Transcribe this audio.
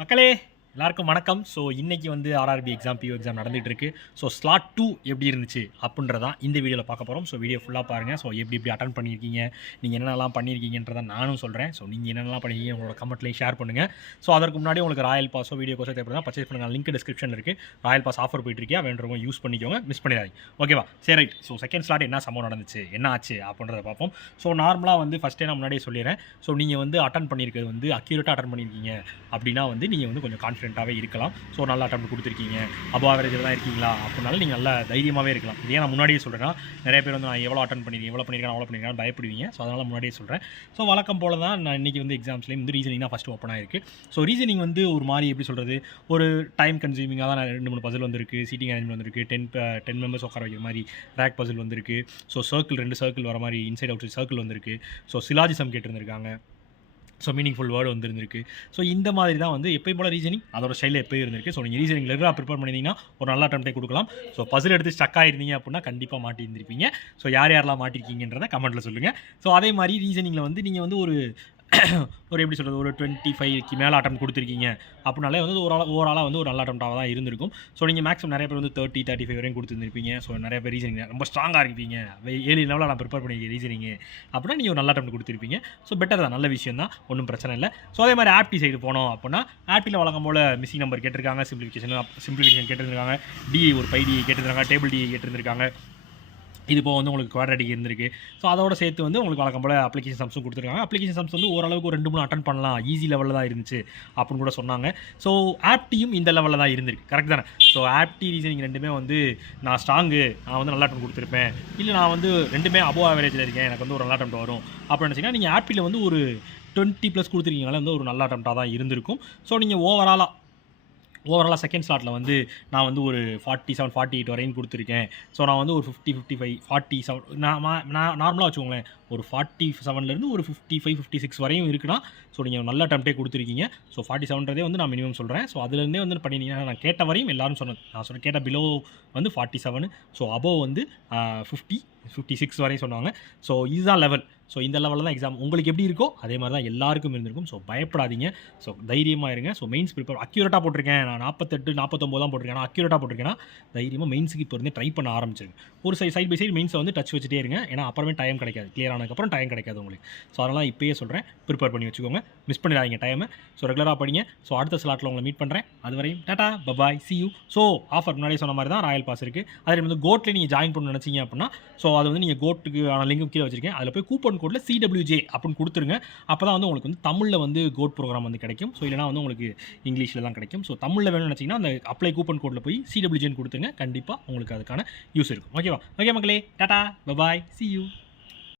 மக்களே எல்லாருக்கும் வணக்கம். ஸோ இன்றைக்கி வந்து ஆர்ஆர்பி எக்ஸாம் பியூ எக்ஸாம் நடந்துகிட்டு இருக்கு. ஸோ ஸ்லாட் 2 எப்படி இருந்துச்சு அப்படின்றதான் இந்த வீடியோவில் பார்க்க போகிறோம். ஸோ வீடியோ ஃபுல்லாக பாருங்கள். ஸோ எப்படி அட்டன் பண்ணியிருக்கீங்க, நீங்கள் என்னென்னலாம் பண்ணியிருக்கீங்கன்றதை நானும் சொல்கிறேன். ஸோ நீங்கள் என்னென்னலாம் பண்ணியிருக்கீங்க உங்களோட கமெண்ட்லேயும் ஷேர் பண்ணுங்கள். ஸோ அதற்கு முன்னாடி உங்களுக்கு ராயல் பாஸோ வீடியோ கோஸோ தேவைப்படுறதா பர்ச்சேஸ் பண்ணுங்கள். லிங்க் டிஸ்கிரிப்ஷனில் இருக்குது. ராயல் பாஸ் ஆஃபர் போயிட்டுருக்கியா வேண்டுறவங்க யூஸ் பண்ணிக்கோங்க, மிஸ் பண்ணிடாதீங்க. ஓகேவா? சரி, ரைட். ஸோ செகண்ட் ஸ்லாட் என்ன சம்பவம் நடந்துச்சு, என்ன ஆச்சு அப்படின்றத பார்ப்போம். ஸோ நார்மலாக வந்து ஃபஸ்ட்டே நான் முன்னாடியே சொல்லிடுறேன். ஸோ நீங்கள் வந்து அட்டன் பண்ணியிருக்கிறது வந்து அக்யூரேட்டாக அட்டன் பண்ணியிருக்கீங்க அப்படின்னா வந்து நீங்கள் வந்து கொஞ்சம் கான்ஃபிடென்ட்டாகவே இருக்கலாம். ஸோ நல்லா அட்டம் கொடுத்துருக்கீங்க, அபவ் ஆவரேஜில் தான் இருக்கீங்களா அப்படினால நீங்கள் நல்லா தைரியமாகவே இருக்கலாம். இதே நான் முன்னாடியே சொல்கிறேன்னா நிறைய பேர் வந்து நான் எவ்வளோ அட்டன் பண்ணியிருக்கேன், எவ்வளோ பண்ணியிருக்கேன், அவ்வளோ பண்ணியிருக்கேன் பயப்படுவீங்க. ஸோ அதனால் முன்னாடியே சொல்கிறேன். ஸோ வழக்கம் போல தான் நான் இன்றைக்கி வந்து எக்ஸாம்ஸ்லேயும் வந்து ரீசனிங் தான் ஃபஸ்ட்டு ஓப்பன் ஆகிருக்கு. ஸோ ரீசனிங் வந்து ஒரு மாதிரி எப்படி சொல்கிறது, ஒரு டைம் கன்சியூமிங்காக தான் 2-3 பசில் வந்துருக்கு. சீட்டிங் அரேஞ்ச்மெண்ட் வந்துருக்கு. 10 மெம்பர்ஸ் உட்கார வைக்கிற மாதிரி ரேக் பசில் வந்துருக்கு. ஸோ சர்க்கிள் 2 சர்க்கிள் வர மாதிரி இன்சைட் அவுட் சர்க்கிள் வந்துருக்கு. ஸோ சிலாஜிசம் கேட்டிருந்திருக்காங்க. ஸோ மீனிங்ஃபுல் வேர்டு வந்துருந்துருக்கு. ஸோ இந்த மாதிரி தான் வந்து எப்பயும் போல் ரீசனிங் அதோட ஸ்டைலில் எப்போயும் இருந்திருக்கு. ஸோ நீங்கள் ரீசனிங் ரெகுலராக ப்ரிப்பேர் பண்ணிங்கன்னா ஒரு நல்ல அட்டம்ப்டே கொடுக்கலாம். ஸோ பசில் எடுத்து ஸ்டக் ஆகிருந்தீங்க அப்படின்னா கண்டிப்பாக மாட்டியிருந்திருப்பீங்க. ஸோ யாரெல்லாம் மாட்டிருக்கீங்கன்றதை கமெண்ட்டில் சொல்லுங்கள். ஸோ அதே மாதிரி ரீசனிங்கில் வந்து நீங்கள் வந்து ஒரு எப்படி சொல்கிறது, ஒரு 25க்கு மேலே அட்டம் கொடுத்துருக்கீங்க அப்படின்னாலே வந்து ஓவராலாக வந்து ஒரு நல்ல அட்டம்ப்டாக தான் இருந்திருக்கும். ஸோ நீங்கள் மேக்ஸிமம் நிறைய பேர் வந்து 30-35 வரையும் கொடுத்துருந்துருப்பீங்க. ஸோ நிறைய பேர் ரீசனிங் ரொம்ப ஸ்ட்ராங்காக இருப்பீங்க, 7 லெவலில் நான் ப்ரிப்பேர் பண்ணியிருக்கேன் ரீசனிங்கு அப்படின்னா நீங்கள் ஒரு நல்ல அட்டம் கொடுத்துருப்பீங்க. ஸோ பெட்டர் தான், நல்ல விஷயம் தான், ஒன்றும் பிரச்சனை இல்லை. ஸோ அதே மாதிரி ஆப்டி சைடு போனோம் அப்படின்னா ஆப்டியில் வழக்கம் போல் மிஸ்ஸிங் நம்பர் கேட்டிருக்காங்க, சிம்பிளிஃபிகேஷன் கேட்டிருக்காங்க, டிஐ ஒரு 5 டிஐ கேட்டிருக்காங்க, டேபிள் டிஐ கேட்டிருந்திருக்காங்க. இது இப்போ வந்து உங்களுக்கு குவாட்ராட்டிக் இருந்திருக்கு. ஸோ அதோட சேர்த்து வந்து உங்களுக்கு வழக்கம் போல் அப்ளிகேஷன் சம்ஸும் கொடுத்துருக்காங்க. அப்ளிகேஷன் சம்ஸ் வந்து ஓரளவுக்கு ஒரு 2-3 அட்டன் பண்ணலாம், ஈஸி லெவலில் தான் இருந்துச்சு அப்படின்னு கூட சொன்னாங்க. ஸோ ஆப்டியும் இந்த லெவலில் தான் இருந்திருக்கு. கரெக்ட் தானே? ஸோ ஆப்டி ரீசனிங் ரெண்டுமே வந்து நான் ஸ்ட்ராங்கு, நான் வந்து நல்லா அட்டம் கொடுத்துருப்பேன், இல்லை நான் வந்து ரெண்டுமே அபோவ் ஆவரேஜில் இருக்கேன், எனக்கு வந்து ஒரு நல்ல அட்டம் வரும் அப்படின்னு நினச்சிங்கன்னா நீங்கள் ஆப்டியில் வந்து ஒரு 20+ கொடுத்துருக்கீங்கனால வந்து ஒரு நல்ல அட்டம்ப்டாக தான் இருந்திருக்கும். ஸோ நீங்கள் ஓவராலாக செகண்ட் ஸ்லாட்டில் வந்து நான் வந்து ஒரு 47-48 வரையும் கொடுத்துருக்கேன். ஸோ நான் வந்து ஒரு 50-55 47 நான் நார்மலாக வச்சுக்கோங்களேன், ஒரு 47லேருந்து ஒரு 55-56 வரையும் இருக்குன்னா ஸோ நீங்கள் நல்ல அட்டம்ப்டே கொடுத்துருக்கீங்க. ஸோ 47ன்றதே வந்து நான் மினிமம் சொல்கிறேன். ஸோ அதுலேருந்தே வந்து பண்ணிங்கன்னா நான் கேட்ட வரையும் எல்லாரும் நான் கேட்ட பிலோ வந்து 47, ஸோ அபோவ் வந்து 50-56 வரையும் சொன்னாங்க. ஸோ இதுதான் லெவல். ஸோ இந்த லெவலில் தான் எக்ஸாம் உங்களுக்கு எப்படி இருக்கோ அதே மாதிரி தான் எல்லாருக்கும் இருந்திருக்கும். ஸோ பயப்படாதீங்க, ஸோ தைரியமாக இருங்க. ஸோ மெயின்ஸ் ப்ரிப்பேர் அக்யூரேட்டாக போட்டிருக்கேன், நான் 48-49 தான் போட்டிருக்கேன். ஆனால் அக்யூரேட்டாக போட்டிருக்கேன்னா தைரியமாக மெயின்ஸுக்கு இப்போ இருந்தே ட்ரை பண்ண ஆரம்பிச்சிருங்க. ஒரு சைட் பை சைடு மெயின்ஸை வந்து டச் வச்சுட்டே இருங்க. ஏன்னா அப்புறமே டைம் கிடைக்காது, கிளியர் ஆனதுக்கப்புறம் டைம் கிடைக்காது உங்களுக்கு. ஸோ அதனால் இப்போயே சொல்கிறேன், ப்ரிப்பேர் பண்ணி வச்சுக்கோங்க, மிஸ் பண்ணிடாதீங்க டைமை. ஸோ ரெகுலராக படிங்க. ஸோ அடுத்த ஸ்லாட்டில் உங்களை மீட் பண்ணுறேன். அது வரையும் Tata bye bye C you. So offer முன்னாடியே சொன்ன மாதிரி தான் ராயல் பாஸ் இருக்குது. அதே வந்து கோட்டில் நீங்கள் ஜாயின் பண்ணணும்னு நினச்சிங்க அப்படின்னா ஸோ அது வந்து நீங்கள் கோட்டுக்கு ஆன லிங்க் கீழே வச்சிருக்கேன், அதில் போய் கூப்பன் கோடில் CWJ அப்படின்னு கொடுத்துருங்க. அப்போ தான் வந்து உங்களுக்கு வந்து தமிழில் வந்து கோட் ப்ரோக்ராம் வந்து கிடைக்கும். ஸோ இல்லைனா வந்து உங்களுக்கு இங்கிலீஷில் தான் கிடைக்கும். ஸோ தமிழில் வேணும்னு நினச்சிங்கன்னா அந்த அப்ளை கூப்பன் கோடில் போய் CWJன்னு கொடுத்துருங்க. கண்டிப்பாக உங்களுக்கு அதுக்கான யூஸ் இருக்கும். ஓகேவா? ஓகே மக்களே, டாடா பபாய் சி யூ.